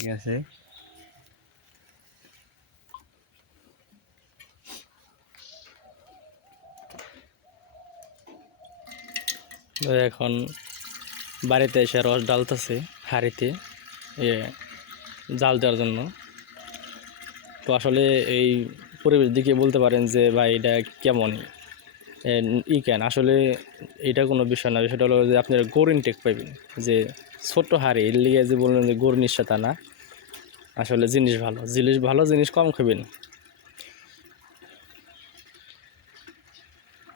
ঠিক আছে। এখন বাড়িতে এসে রস ডালতেছে হাঁড়িতে, এ জাল দেওয়ার জন্য। তো আসলে এই পরিবেশ দিকে বলতে পারেন যে, ভাই, এটা কেমন? ই কেন? আসলে এটা কোনো বিষয় না, বিষয়টা হলো যে, আপনারা গোর ইনটেক পাইবেন। যে ছোট্ট হাড়ি, এর লিগে যে বললেন যে গোর নিঃসাতা না আসলে জিনিস ভালো। জিনিস ভালো জিনিস কম খাবেন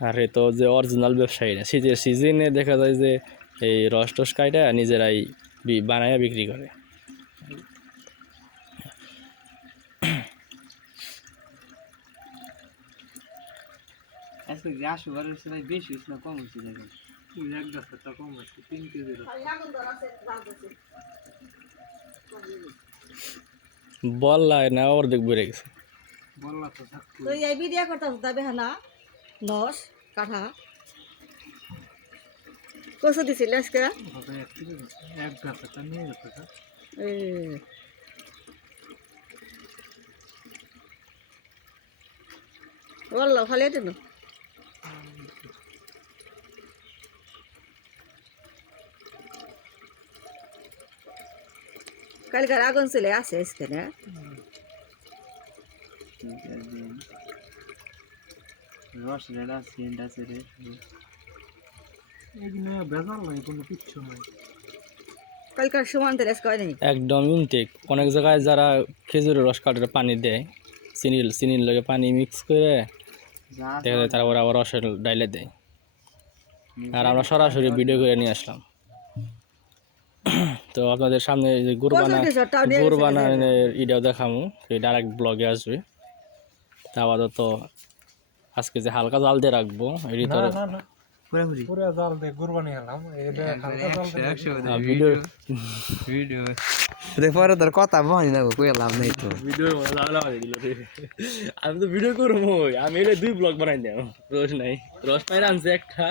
আর এ তো যে অরিজিনাল ব্যবসায়ী না শীতের সিজনে দেখা যায় যে এই রস টস কাইটা নিজেরাই বানায়া বিক্রি করে। কম হচ্ছে দেখেন এক গাছটা কম আছে তিন কেজির বল লাগে না অর্ধেক বেড়ে গেছে। বললা তো এই ভিডিও করতাম হানা নস কাঠা। কত দিছিল আজকে? বলল খালি দিন কালকার আগুন চলে আসে আজকে না? ঠিক আছে রস রেডা সেন্ট আছে রে এখানে ভেজাল নাই? কোনো কিচ্ছু নাই কালকার সমান নাই একদম ইনটেক অনেক জায়গায় যারা খেজুরের রস কাটে পানি দেয় চিনির চিনির লগে পানি মিক্স করে দেখা যায় তারপরে আবার রসের ডাইলে দেয়। আর আমরা সরাসরি ভিডিও করে নিয়ে আসলাম। তো আপনাদের সামনে এই যে গুড় বানা পঁয়ষট্টি জন টাও নিয়ে গুড় গেছে বানানোর ইটাও দেখামু এই ডাইরেক্ট ব্লগে আসবে। তা আপাতত আজকে যে হালকা জাল দিয়ে রাখব এর ভিতরে না না। পুরোপুরি। পুরো জাল দিয়ে গুরবানি এলাম এটা হালকা জাল দিয়ে একশো ভিডিও ভিডিও। পরে তোর কথা বলি না কই লাভ নেই তো। ভিডিও আমি তো ভিডিও করব আমি দুই ব্লগ বানাই দেব রস নাই। রস পাই আনছে একটা।